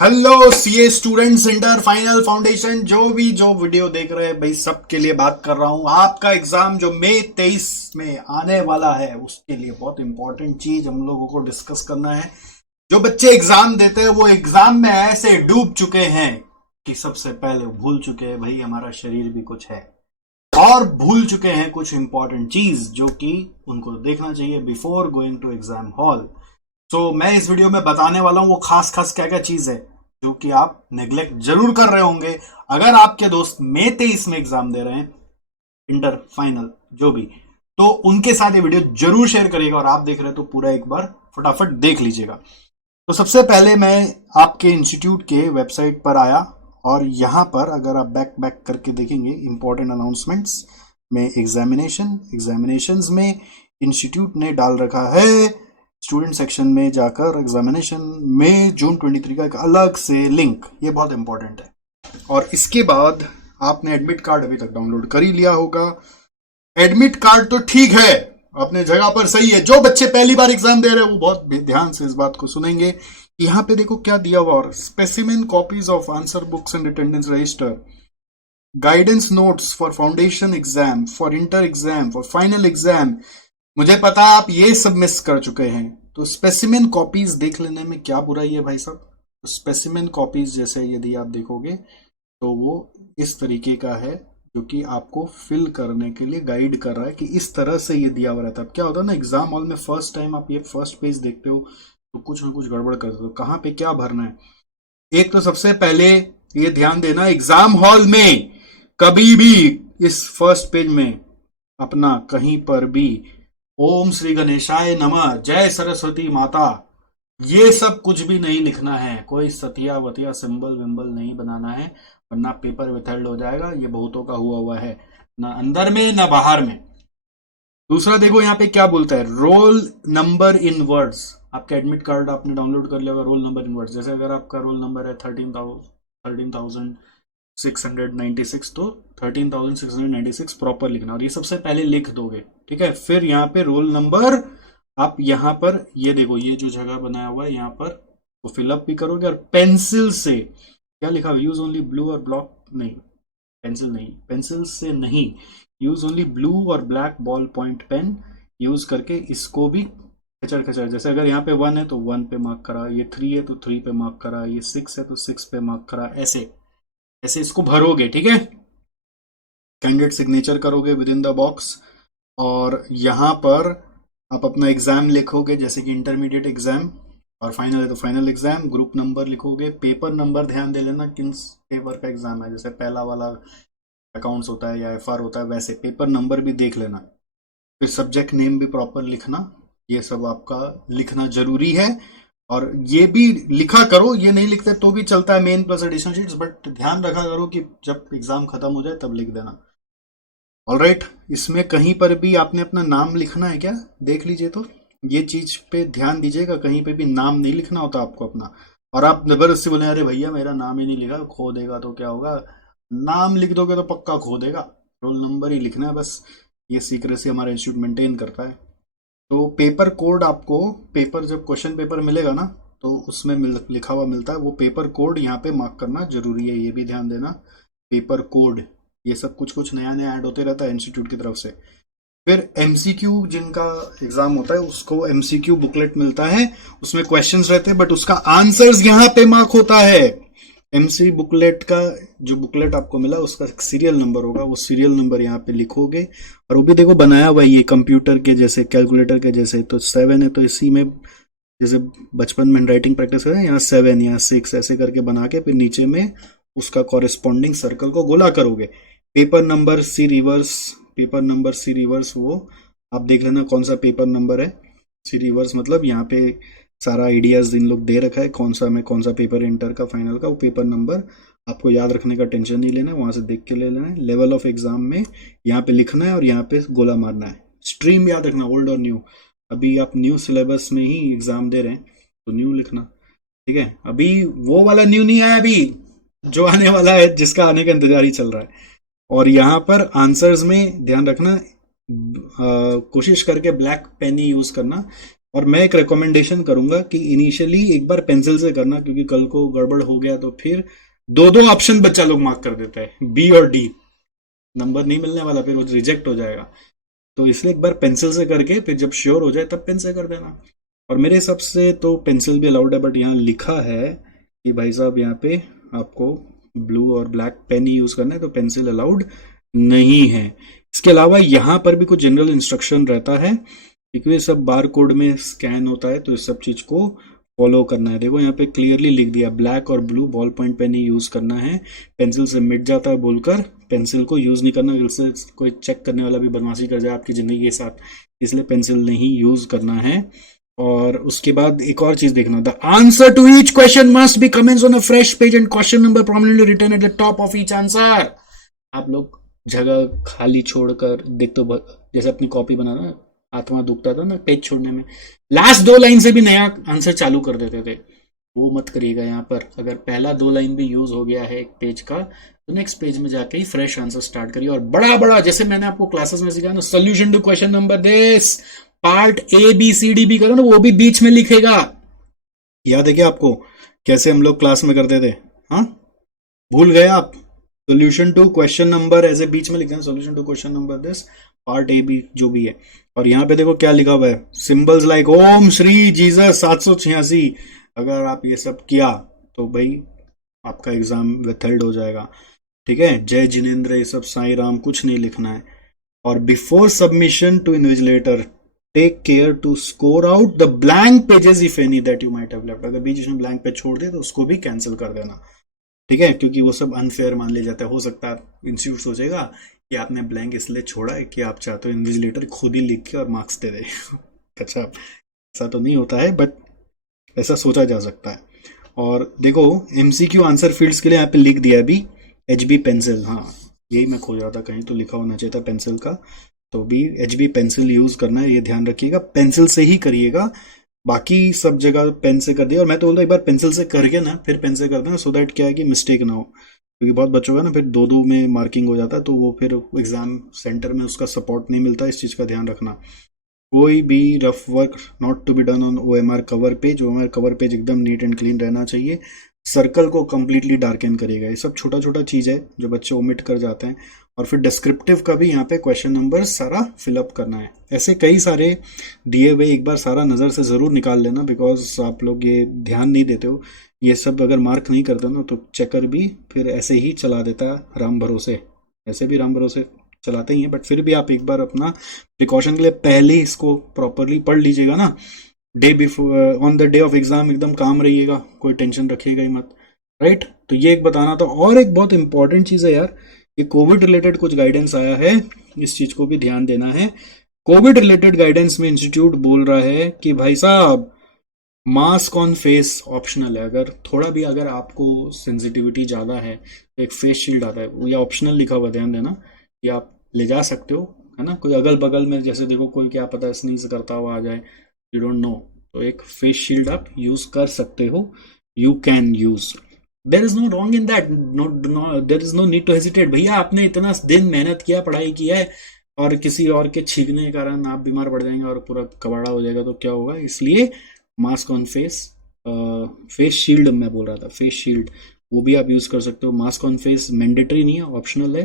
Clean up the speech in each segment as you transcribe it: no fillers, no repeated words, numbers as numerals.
Hello CA students inter final foundation जो video देख रहे हैं भाई सबके लिए बात कर रहा हूं। आपका एग्जाम जो मई 23 में आने वाला है उसके लिए बहुत इंपॉर्टेंट चीज हम लोगों को डिस्कस करना है। जो बच्चे एग्जाम देते हैं वो एग्जाम में ऐसे डूब चुके हैं कि सबसे पहले भूल चुके हैं भाई हमारा शरीर भी कुछ है, और भूल चुके हैं कुछ इंपॉर्टेंट चीज जो कि उनको देखना चाहिए before going to exam hall. तो मैं इस वीडियो में बताने वाला हूं वो खास खास क्या क्या चीज है जो कि आप नेग्लेक्ट जरूर कर रहे होंगे। अगर आपके दोस्त मई 23 में एग्जाम दे रहे हैं, इंटर फाइनल जो भी, तो उनके साथ ये वीडियो जरूर शेयर करिएगा। और आप देख रहे हैं तो पूरा एक बार फटाफट देख लीजिएगा। तो सबसे पहले मैं आपके इंस्टीट्यूट के वेबसाइट पर आया और यहां पर अगर आप बैक बैक करके देखेंगे इंपॉर्टेंट अनाउंसमेंट्स में एग्जामिनेशंस में इंस्टीट्यूट ने डाल रखा है स्टूडेंट सेक्शन में जाकर एग्जामिनेशन में जून 23 का एक अलग से लिंक, ये बहुत इंपॉर्टेंट है। और इसके बाद आपने एडमिट कार्ड अभी तक डाउनलोड कर ही लिया होगा। एडमिट कार्ड तो ठीक है, अपने जगह पर सही है। जो बच्चे पहली बार एग्जाम दे रहे हैं वो बहुत ध्यान से इस बात को सुनेंगे। यहाँ पे देखो क्या दिया हुआ, और specimen copies of answer books and attendance register, guidance notes for foundation exam, for inter exam, for final exam. मुझे पता है आप ये सब मिस कर चुके हैं, तो स्पेसिमेन कॉपीज देख लेने में क्या बुराई है भाई साहब। तो स्पेसिमेन कॉपीज जैसे यदि आप देखोगे तो वो इस तरीके का है जो कि आपको फिल करने के लिए गाइड कर रहा है कि इस तरह से ये दिया हुआ रहता है। अब क्या होता है ना, एग्जाम हॉल में फर्स्ट टाइम आप ये फर्स्ट पेज देखते हो तो कुछ ना कुछ गड़बड़ कर देते हो, कहाँ पे क्या भरना है। एक तो सबसे पहले ये ध्यान देना, एग्जाम हॉल में कभी भी इस फर्स्ट पेज में अपना कहीं पर भी ओम श्री गणेशाय नमः, जय सरस्वती माता, ये सब कुछ भी नहीं लिखना है। कोई सतिया वतिया सिंबल विंबल नहीं बनाना है, वरना पेपर विथेल्ड हो जाएगा। ये बहुतों का हुआ हुआ है, ना अंदर में ना बाहर में। दूसरा देखो यहाँ पे क्या बोलता है, रोल नंबर इन वर्ड्स। आपका एडमिट कार्ड आपने डाउनलोड कर लिया होगा, रोल नंबर इन वर्ड्स। जैसे अगर आपका रोल नंबर है 13,696 तो 13,696 प्रॉपर लिखना, और ये सबसे पहले लिख दोगे, ठीक है। फिर यहाँ पे रोल नंबर आप यहाँ पर ये देखो, ये जो जगह बनाया हुआ है यहाँ पर वो फिलअप भी करोगे। और पेंसिल से क्या लिखा हुआ, use only blue or black, नहीं पेंसिल नहीं, पेंसिल से नहीं, use only blue or black ball point pen use करके इसको भी खचर खचर, जैसे अगर यहाँ पे 1 है तो 1 पे मार्क करा, ये 3 है तो 3 पे मार्क करा, ये 6 है तो 6 पे मार्क करा, ऐसे ऐसे इसको भरोगे, ठीक है। कैंडिडेट सिग्नेचर करोगे विद इन द बॉक्स, और यहाँ पर आप अपना एग्जाम लिखोगे, जैसे कि इंटरमीडिएट एग्जाम, और फाइनल है तो फाइनल एग्जाम। ग्रुप नंबर लिखोगे, पेपर नंबर ध्यान दे लेना किन पेपर का एग्जाम है, जैसे पहला वाला अकाउंट्स होता है या एफआर होता है, वैसे पेपर नंबर भी देख लेना। फिर सब्जेक्ट नेम भी प्रॉपर लिखना, ये सब आपका लिखना जरूरी है। और ये भी लिखा करो, ये नहीं लिखते तो भी चलता है, main plus additional sheets, but ध्यान रखा करो कि जब एग्जाम खत्म हो जाए तब लिख देना। ऑलराइट, इसमें कहीं पर भी आपने अपना नाम लिखना है क्या, देख लीजिए। तो ये चीज पे ध्यान दीजिएगा, कहीं पे भी नाम नहीं लिखना होता आपको अपना। और आप जबरदस्ती बोले अरे भैया मेरा नाम ही नहीं लिखा, खो देगा तो क्या होगा। नाम लिख दोगे तो पक्का खो देगा, रोल नंबर ही लिखना है बस। ये सीक्रेसी हमारा इंस्टीट्यूट मेंटेन करता है। तो पेपर कोड आपको, पेपर जब क्वेश्चन पेपर मिलेगा ना तो उसमें लिखा हुआ मिलता है, वो पेपर कोड यहाँ पे मार्क करना जरूरी है, ये भी ध्यान देना। पेपर कोड, ये सब कुछ कुछ नया नया ऐड होते रहता है इंस्टीट्यूट की तरफ से। फिर एमसीक्यू जिनका एग्जाम होता है उसको एमसीक्यू बुकलेट मिलता है, उसमें क्वेश्चंस रहते हैं बट उसका आंसर्स यहाँ पे मार्क होता है। एमसी बुकलेट का जो बुकलेट आपको मिला उसका सीरियल नंबर होगा, वो सीरियल नंबर यहाँ पे लिखोगे। और वो भी देखो बनाया हुआ ये कंप्यूटर के जैसे, कैलकुलेटर के जैसे। तो 7 है तो इसी में जैसे बचपन में राइटिंग प्रैक्टिस करें, यहाँ 7 यहाँ 6 ऐसे करके बना के फिर नीचे में उसका कॉरेस्पॉन्डिंग सर्कल को गोला करोगे। Paper number C reverse, paper number C reverse वो आप देख लेना कौन सा पेपर नंबर है। सी रिवर्स मतलब यहाँ पे सारा आइडियाज इन लोग दे रखा है, कौन सा में कौन सा पेपर इंटर का फाइनल का, वो पेपर नंबर आपको याद रखने का टेंशन नहीं लेना है, वहां से देख के ले लेना है। लेवल ऑफ एग्जाम में यहाँ पे लिखना है और यहाँ पे गोला मारना है। स्ट्रीम याद रखना, ओल्ड और न्यू। अभी आप न्यू सिलेबस में ही एग्जाम दे रहे हैं तो न्यू लिखना, ठीक है। अभी वो वाला न्यू नहीं आया, अभी जो आने वाला है जिसका आने का इंतजार ही चल रहा है। और यहाँ पर आंसर्स में ध्यान रखना, कोशिश करके ब्लैक पेन ही यूज करना। और मैं एक रिकमेंडेशन करूंगा कि इनिशियली एक बार पेंसिल से करना, क्योंकि कल को गड़बड़ हो गया तो फिर दो दो ऑप्शन बच्चा लोग मार्क कर देता है, बी और डी, नंबर नहीं मिलने वाला, फिर वो रिजेक्ट हो जाएगा। तो इसलिए एक बार पेंसिल से करके फिर जब श्योर हो जाए तब पेन से कर देना। और मेरे हिसाब से तो पेंसिल भी अलाउड है, बट यहाँ लिखा है कि भाई साहब यहाँ पे आपको blue or black pen he use करना है, तो पेंसिल अलाउड नहीं है। इसके अलावा यहाँ पर भी कुछ जनरल इंस्ट्रक्शन रहता है, क्योंकि ये सब बार कोड में स्कैन होता है, तो इस सब चीज को फॉलो करना है। देखो यहाँ पे क्लियरली लिख दिया, ब्लैक और ब्लू बॉल पॉइंट पेन ही यूज करना है, पेंसिल से मिट जाता है बोलकर पेंसिल को यूज नहीं करना, इससे कोई चेक करने वाला भी बदमाशी कर जाए आपकी जिंदगी के साथ, इसलिए पेंसिल नहीं यूज करना है। और उसके बाद एक और चीज देखना, the answer to each question must be comments on a fresh page and question number prominently written at the top of each answer. आप लोग जगह खाली छोड़कर देख, तो जैसे अपनी कॉपी बनाना आत्मा दुखता था ना पेज छोड़ने में, लास्ट दो लाइन से भी नया आंसर चालू कर देते थे, वो मत करिएगा। यहाँ पर अगर पहला दो लाइन भी यूज हो गया है एक पेज का, तो नेक्स्ट पेज में जाके ही फ्रेश आंसर स्टार्ट करिए। और बड़ा बड़ा, जैसे मैंने आपको क्लासेस में सिखाया ना, solution to question number this, part A B C D भी करो ना, वो भी बीच में लिखेगा। याद है क्या आपको कैसे हम लोग क्लास में करते थे? हाँ, भूल गए आप? सोल्यूशन टू क्वेश्चन नंबर ऐसे बीच में लिखते हैं, solution to question number this part A B जो भी है। और यहाँ पे देखो क्या लिखा हुआ है, सिंबल्स लाइक ओम श्री जीसस 786। अगर आप ये सब किया तो भाई आपका एग्जाम विथहेल्ड हो जाएगा, ठीक है। जय जिनेन्द्र ये सब साई राम कुछ नहीं लिखना है। और before submission to invigilator take care to score out the blank pages if any that you might have left. अगर बीच में ब्लैंक पेज छोड़ दे तो उसको भी कैंसिल कर देना, ठीक है, क्योंकि वो सब अनफेयर मान लिया जाता है। हो सकता है इंस्टीट्यूट सोचेगा कि आपने ब्लैंक इसलिए छोड़ा है कि आप चाहते हो इन्विजिलेटर खुद ही लिख के और मार्क्स दे दे। अच्छा, ऐसा तो नहीं होता है, बट ऐसा सोचा जा सकता है। और देखो एमसीक्यू आंसर फील्ड्स के लिए यहाँ पे लिख दिया अभी एच बी पेंसिल, हाँ यही मैं खोज रहा था, कहीं तो लिखा होना चाहिए था पेंसिल का, तो भी एच बी पेंसिल यूज करना है, ये ध्यान रखिएगा, पेंसिल से ही करिएगा। बाकी सब जगह पेन से कर दिया। और मैं तो बोलता हूँ एक बार पेंसिल से करके ना फिर पेन से कर देना, सो दैट क्या है कि मिस्टेक ना हो, क्योंकि बहुत बच्चों का ना फिर दो दो में मार्किंग हो जाता है, तो वो फिर एग्जाम सेंटर में उसका सपोर्ट नहीं मिलता, इस चीज़ का ध्यान रखना। कोई भी rough work not to be done on OMR cover page, OMR cover page एकदम नीट एंड क्लीन रहना चाहिए, सर्कल को कंप्लीटली डार्कन करेगा। ये सब छोटा छोटा चीज है जो बच्चे ओमिट कर जाते हैं। और फिर डिस्क्रिप्टिव का भी यहाँ पे क्वेश्चन नंबर सारा फिलअप करना है। ऐसे कई सारे दिए हुए, एक बार सारा नज़र से ज़रूर निकाल लेना, बिकॉज आप लोग ये ध्यान नहीं देते हो। ये सब अगर मार्क नहीं करते ना तो चेकर भी फिर ऐसे ही चला देता है राम भरोसे, ऐसे भी राम भरोसे चलाते ही हैं, बट फिर भी आप एक बार अपना प्रिकॉशन के लिए पहले ही इसको प्रॉपरली पढ़ लीजिएगा ना, day before on the day of exam एकदम काम रहिएगा, कोई टेंशन रखिएगा ही मत, राइट। तो ये एक बताना था। और एक बहुत इंपॉर्टेंट चीज़ है यार, ये कोविड रिलेटेड कुछ गाइडेंस आया है, इस चीज़ को भी ध्यान देना है। कोविड रिलेटेड गाइडेंस में इंस्टीट्यूट बोल रहा है कि भाई साहब मास्क ऑन फेस ऑप्शनल है, अगर थोड़ा भी अगर आपको सेंसिटिविटी ज़्यादा है तो एक फेस शील्ड आता है, वो ये ऑप्शनल लिखा हुआ, ध्यान देना, ये आप ले जा सकते हो, है ना। कोई अगल बगल में जैसे देखो कोई क्या पता स्नीज करता हुआ आ जाए, यू डोंट नो, तो एक फेस शील्ड आप यूज कर सकते हो, you can use, there is no wrong in that, no there is no need to hesitate. भैया आपने इतना दिन मेहनत किया, पढ़ाई किया है, और किसी और के छींकने के कारण आप बीमार पड़ जाएंगे और पूरा कबाड़ा हो जाएगा, तो क्या होगा। इसलिए mask on face, face shield मैं बोल रहा था, फेस शील्ड वो भी आप यूज कर सकते हो। मास्क ऑन फेस मैंडेटरी नहीं है, ऑप्शनल है।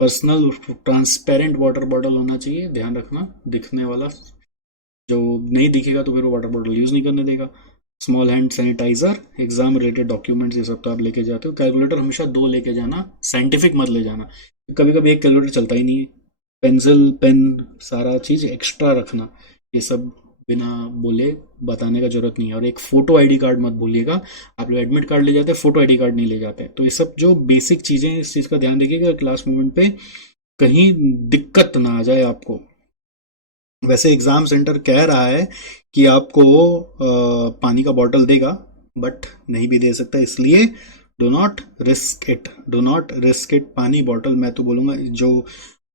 पर्सनल ट्रांसपेरेंट वाटर बॉटल होना चाहिए, ध्यान रखना, दिखने वाला, जो नहीं दिखेगा तो फिर वो वाटर बॉटल यूज नहीं करने देगा। Small hand sanitizer, exam related documents ये सब तो आप लेके जाते हो। कैलकुलेटर हमेशा दो लेके जाना, साइंटिफिक मत ले जाना, कभी कभी एक कैलकुलेटर चलता ही नहीं है। पेंसिल पेन सारा चीज एक्स्ट्रा रखना, ये सब बिना बोले बताने का जरूरत नहीं है। और एक फोटो आईडी कार्ड मत भूलिएगा, आप लोग एडमिट कार्ड ले जाते हैं, फोटो आईडी कार्ड नहीं ले जाते, तो ये सब जो बेसिक चीजें, इस चीज का ध्यान रखिएगा क्लास मूवमेंट पे कहीं दिक्कत ना आ जाए आपको। वैसे एग्जाम सेंटर कह रहा है कि आपको पानी का बॉटल देगा, बट नहीं भी दे सकता, इसलिए do not risk it, do not risk it. पानी बॉटल मैं तो बोलूंगा, जो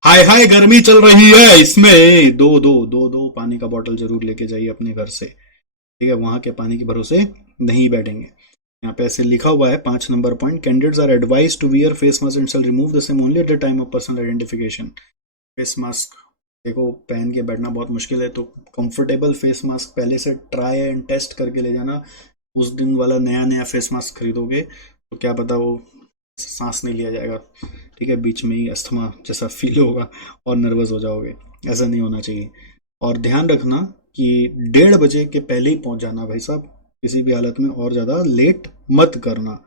हाय हाय गर्मी चल रही है इसमें दो दो दो दो पानी का बॉटल जरूर लेके जाइए अपने घर से, ठीक है, वहां के पानी के भरोसे नहीं बैठेंगे। यहाँ पे ऐसे लिखा हुआ है 5 number point, candidates are advise to wear face mask and shall remove the same only at the time of personal identification. Face mask देखो पहन के बैठना बहुत मुश्किल है, तो कंफर्टेबल फेस मास्क पहले से ट्राई एंड टेस्ट करके ले जाना। उस दिन वाला नया नया फेस मास्क खरीदोगे तो क्या पता वो सांस नहीं लिया जाएगा, ठीक है, बीच में ही अस्थमा जैसा फील होगा और नर्वस हो जाओगे। ऐसा नहीं होना चाहिए। और ध्यान रखना कि 1:30 बजे के पहले ही पहुंच जाना भाई साहब, किसी भी हालत में और ज़्यादा लेट मत करना।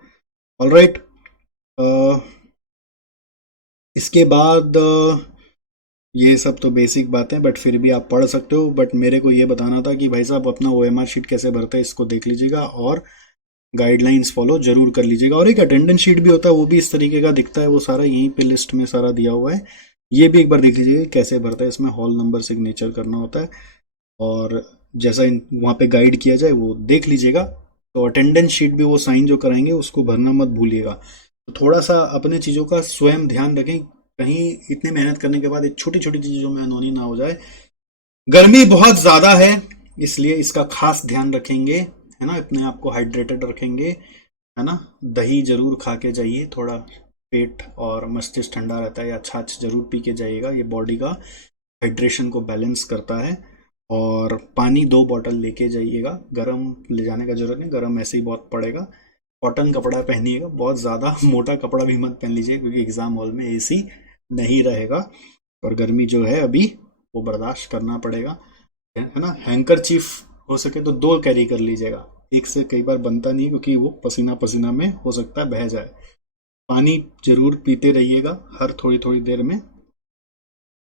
All right. इसके बाद ये सब तो बेसिक बातें, बट फिर भी आप पढ़ सकते हो। बट मेरे को ये बताना था कि भाई साहब अपना OMR शीट कैसे भरते हैं इसको देख लीजिएगा, और गाइडलाइंस फॉलो जरूर कर लीजिएगा। और एक अटेंडेंस शीट भी होता है, वो भी इस तरीके का दिखता है, वो सारा यहीं पे लिस्ट में सारा दिया हुआ है। ये भी एक बार देख लीजिएगा कि कैसे भरता है। इसमें हॉल नंबर सिग्नेचर करना होता है, और जैसा वहाँ पे गाइड किया जाए वो देख लीजिएगा। तो अटेंडेंस शीट भी वो साइन जो कराएंगे उसको भरना मत भूलिएगा। तो थोड़ा सा अपने चीज़ों का स्वयं ध्यान रखें, कहीं इतने मेहनत करने के बाद एक छोटी छोटी चीज़ों में अनहोनी ना हो जाए। गर्मी बहुत ज़्यादा है, इसलिए इसका खास ध्यान रखेंगे, है ना, अपने आप को हाइड्रेटेड रखेंगे, है ना। दही जरूर खा के जाइए, थोड़ा पेट और मस्तिष्क ठंडा रहता है, या छाछ जरूर पी के जाइएगा, ये बॉडी का हाइड्रेशन को बैलेंस करता है। और पानी 2 बॉटल लेके जाइएगा, गर्म ले जाने का जरूरत नहीं, गर्म ऐसे ही बहुत पड़ेगा। कॉटन कपड़ा पहनिएगा, बहुत ज़्यादा मोटा कपड़ा भी मत पहन लीजिए, क्योंकि एग्ज़ाम हॉल में AC नहीं रहेगा, और गर्मी जो है अभी वो बर्दाश्त करना पड़ेगा, है ना। हैंकर चीफ हो सके तो 2 कैरी कर लीजिएगा, एक से कई बार बनता नहीं, क्योंकि वो पसीना पसीना में हो सकता है बह जाए। पानी जरूर पीते रहिएगा, हर थोड़ी थोड़ी देर में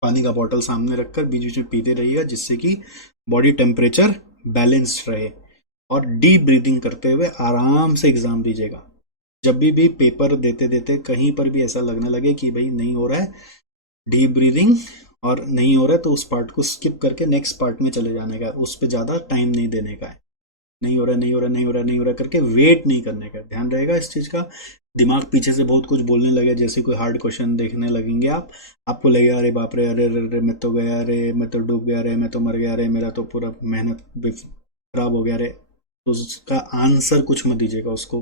पानी का बॉटल सामने रखकर बीच बीच में पीते रहिएगा, जिससे कि बॉडी टेम्परेचर बैलेंस्ड रहे। और डीप ब्रीदिंग करते हुए आराम से एग्जाम दीजिएगा। जब भी पेपर देते देते कहीं पर भी ऐसा लगने लगे कि भाई नहीं हो रहा है डीप ब्रीदिंग, और नहीं हो रहा है, तो उस पार्ट को स्किप करके नेक्स्ट पार्ट में चले जाने का, उस पर ज़्यादा टाइम नहीं देने का है। नहीं हो रहा, नहीं हो रहा, नहीं हो रहा, नहीं हो रहा करके वेट नहीं करने का, ध्यान रहेगा इस चीज़ का। दिमाग पीछे से बहुत कुछ बोलने लगे, जैसे कोई हार्ड क्वेश्चन देखने लगेंगे आप, आपको लगेगा अरे बाप रे, अरे अरे अरे मैं तो गया, अरे मैं तो डूब गया, अरे मैं तो मर गया, अरे मेरा तो पूरा मेहनत खराब हो गया, अरे। तो उसका आंसर कुछ मत दीजिएगा, उसको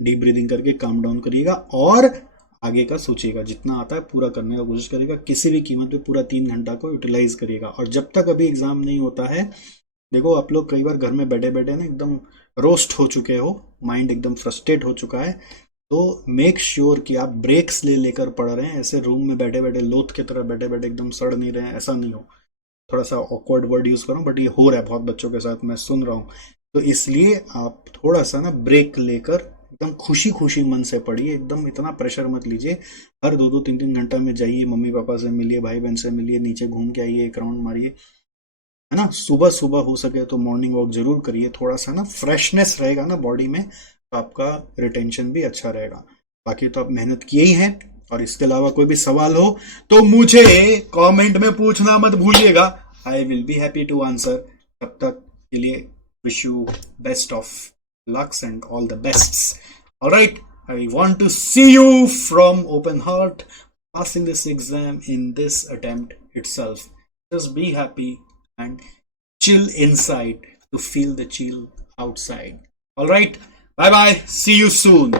डीप ब्रीदिंग करके काम डाउन करिएगा, और आगे का सोचिएगा, जितना आता है पूरा करने का कोशिश करिएगा, किसी भी कीमत पे पूरा 3 घंटा को यूटिलाइज करिएगा। और जब तक अभी एग्जाम नहीं होता है, देखो आप लोग कई बार घर में बैठे बैठे ना एकदम रोस्ट हो चुके हो, माइंड एकदम फ्रस्ट्रेट हो चुका है, तो मेक श्योर कि आप ब्रेक्स ले लेकर पढ़ रहे हैं। ऐसे रूम में बैठे बैठे लोथ की तरह बैठे बैठे एकदम सड़ नहीं रहे हैं, ऐसा नहीं हो। थोड़ा सा ऑकवर्ड वर्ड यूज करूं, बट ये हो रहा है बहुत बच्चों के साथ, मैं सुन रहा हूँ। तो इसलिए आप थोड़ा सा ना ब्रेक लेकर एकदम खुशी खुशी मन से पढ़िए, एकदम इतना प्रेशर मत लीजिए। हर 2-2 3-3 घंटा में जाइए, मम्मी पापा से मिलिए, भाई बहन से मिलिए, नीचे घूम के आइए, एक राउंड मारिए, है ना। सुबह सुबह हो सके तो मॉर्निंग वॉक जरूर करिए, थोड़ा सा ना फ्रेशनेस रहेगा ना बॉडी में, तो आपका रिटेंशन भी अच्छा रहेगा। बाकी तो आप मेहनत किए ही हैं। और इसके अलावा कोई भी सवाल हो तो मुझे कमेंट में पूछना मत भूलिएगा, I will be happy to answer. तब तक के लिए wish you best of lucks and all the best. Alright, I want to see you from open heart passing this exam in this attempt itself. Just be happy and chill inside to feel the chill outside. All right, bye bye, see you soon.